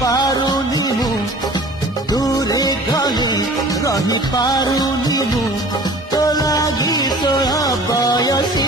पारुनी मु दूरे गले रही पारुनी मु तो लागी सोहा बयसी